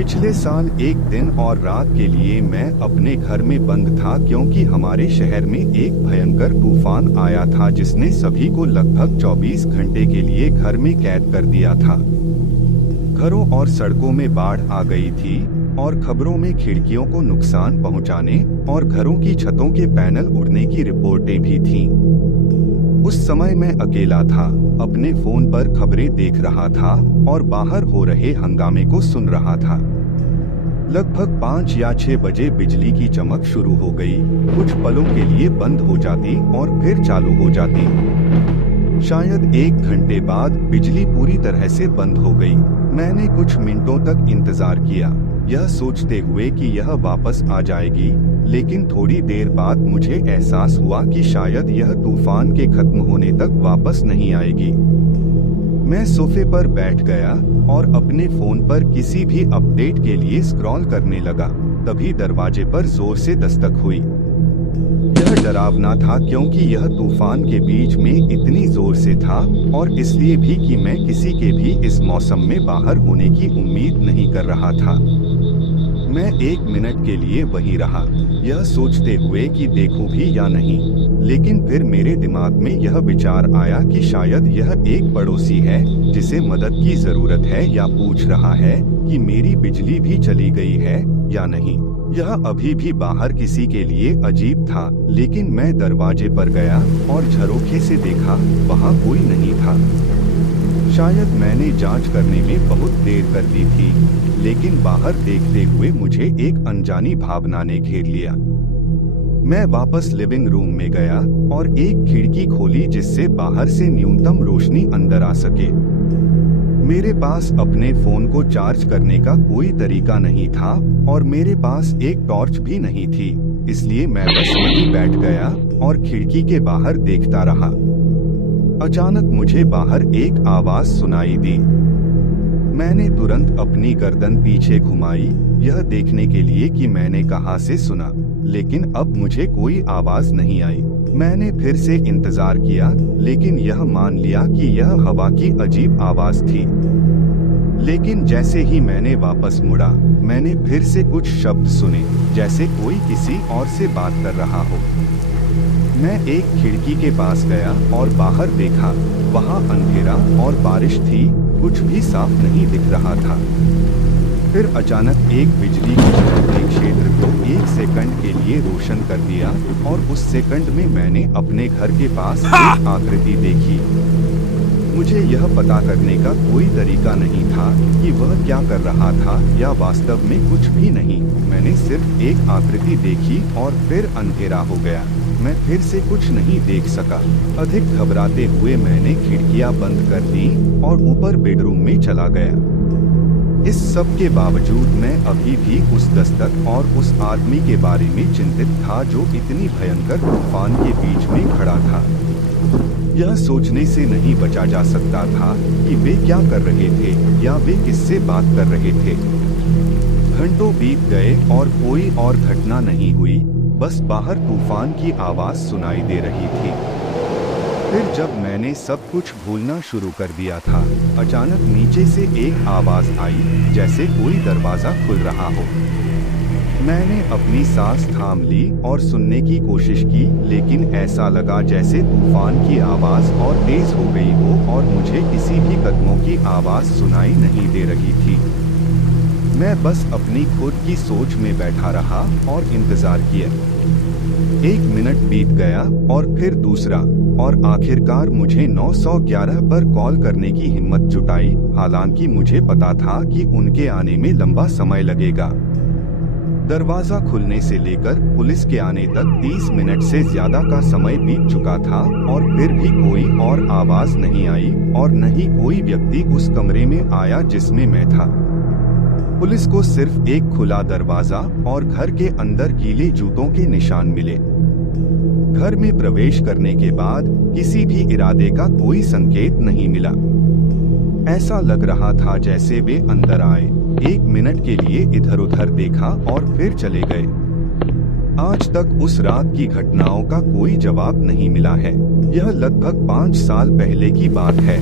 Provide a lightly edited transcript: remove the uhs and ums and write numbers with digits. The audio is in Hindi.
पिछले साल एक दिन और रात के लिए मैं अपने घर में बंद था क्योंकि हमारे शहर में एक भयंकर तूफान आया था जिसने सभी को लगभग 24 घंटे के लिए घर में कैद कर दिया था। घरों और सड़कों में बाढ़ आ गई थी और खबरों में खिड़कियों को नुकसान पहुंचाने और घरों की छतों के पैनल उड़ने की रिपोर्टें भी थीं। उस समय मैं अकेला था, अपने फोन पर खबरें देख रहा था और बाहर हो रहे हंगामे को सुन रहा था। लगभग 5 या 6 बजे बिजली की चमक शुरू हो गई, कुछ पलों के लिए बंद हो जाती और फिर चालू हो जाती। शायद 1 घंटे बाद बिजली पूरी तरह से बंद हो गई। मैंने कुछ मिनटों तक इंतजार किया, यह सोचते हुए कि यह वापस आ जाएगी, लेकिन थोड़ी देर बाद मुझे एहसास हुआ कि शायद यह तूफान के खत्म होने तक वापस नहीं आएगी। मैं सोफे पर बैठ गया और अपने फोन पर किसी भी अपडेट के लिए स्क्रॉल करने लगा। तभी दरवाजे पर जोर से दस्तक हुई। यह डरावना था क्योंकि यह तूफान के बीच में इतनी जोर से था और इसलिए भी कि मैं किसी के भी इस मौसम में बाहर होने की उम्मीद नहीं कर रहा था। मैं 1 मिनट के लिए वहीं रहा, यह सोचते हुए कि देखूं भी या नहीं, लेकिन फिर मेरे दिमाग में यह विचार आया कि शायद यह एक पड़ोसी है जिसे मदद की जरूरत है या पूछ रहा है कि मेरी बिजली भी चली गई है या नहीं। यह अभी भी बाहर किसी के लिए अजीब था, लेकिन मैं दरवाजे पर गया और झरोखे से देखा, वहां कोई नहीं था। शायद मैंने जांच करने में बहुत देर कर दी थी, लेकिन बाहर देखते हुए मुझे एक अनजानी भावना ने घेर लिया। मैं वापस लिविंग रूम में गया और एक खिड़की खोली जिससे बाहर से न्यूनतम रोशनी अंदर आ सके। मेरे पास अपने फोन को चार्ज करने का कोई तरीका नहीं था और मेरे पास एक टॉर्च भी नहीं थी, इसलिए मैं बस वहीं बैठ गया और खिड़की के बाहर देखता रहा। अचानक मुझे बाहर एक आवाज सुनाई दी। मैंने तुरंत अपनी गर्दन पीछे घुमाई, यह देखने के लिए कि मैंने कहां से सुना, लेकिन अब मुझे कोई आवाज नहीं आई। मैंने फिर से इंतजार किया, लेकिन यह मान लिया कि यह हवा की अजीब आवाज थी। लेकिन जैसे ही मैंने वापस मुड़ा, मैंने फिर से कुछ शब्द सुने, जैसे कोई किसी और से बात कर रहा हो। मैं एक खिड़की के पास गया और बाहर देखा, वहां अंधेरा और बारिश थी, कुछ भी साफ नहीं दिख रहा था। फिर अचानक एक बिजली की चमक ने क्षेत्र को 1 सेकंड के लिए रोशन कर दिया और उस सेकंड में मैंने अपने घर के पास एक आकृति देखी। मुझे यह पता करने का कोई तरीका नहीं था कि वह क्या कर रहा था या वास्तव में कुछ भी नहीं। मैंने सिर्फ एक आकृति देखी और फिर अंधेरा हो गया। मैं फिर से कुछ नहीं देख सका। अधिक घबराते हुए मैंने खिड़कियां बंद कर दी और ऊपर बेडरूम में चला गया। इस सब के बावजूद मैं अभी भी उस दस्तक और उस आदमी के बारे में चिंतित था जो इतनी भयंकर तूफान के बीच में खड़ा था। यह सोचने से नहीं बचा जा सकता था कि वे क्या कर रहे थे या वे किससे बात कर रहे थे। घंटों बीत गए और कोई और घटना नहीं हुई, बस बाहर तूफान की आवाज सुनाई दे रही थी। फिर जब मैंने सब कुछ भूलना शुरू कर दिया था, अचानक नीचे से एक आवाज आई, जैसे कोई दरवाजा खुल रहा हो। मैंने अपनी सांस थाम ली और सुनने की कोशिश की, लेकिन ऐसा लगा जैसे तूफान की आवाज और तेज हो गई हो और मुझे किसी भी कदमों की आवाज सुनाई नहीं दे रही थी। मैं बस अपनी खुद की सोच में बैठा रहा और इंतजार किया। 1 मिनट बीत गया और फिर दूसरा, और आखिरकार मुझे 911 पर कॉल करने की हिम्मत जुटाई, हालांकि मुझे पता था कि उनके आने में लंबा समय लगेगा। दरवाजा खुलने से लेकर पुलिस के आने तक 30 मिनट से ज्यादा का समय बीत चुका था और फिर भी कोई और आवाज नहीं आई और न ही कोई व्यक्ति उस कमरे में आया जिसमें मैं था। पुलिस को सिर्फ एक खुला दरवाजा और घर के अंदर गीले जूतों के निशान मिले। घर में प्रवेश करने के बाद किसी भी इरादे का कोई संकेत नहीं मिला। ऐसा लग रहा था जैसे वे अंदर आए, 1 मिनट के लिए इधर-उधर देखा और फिर चले गए। आज तक उस रात की घटनाओं का कोई जवाब नहीं मिला है। यह लगभग 5 साल पहले की बात है।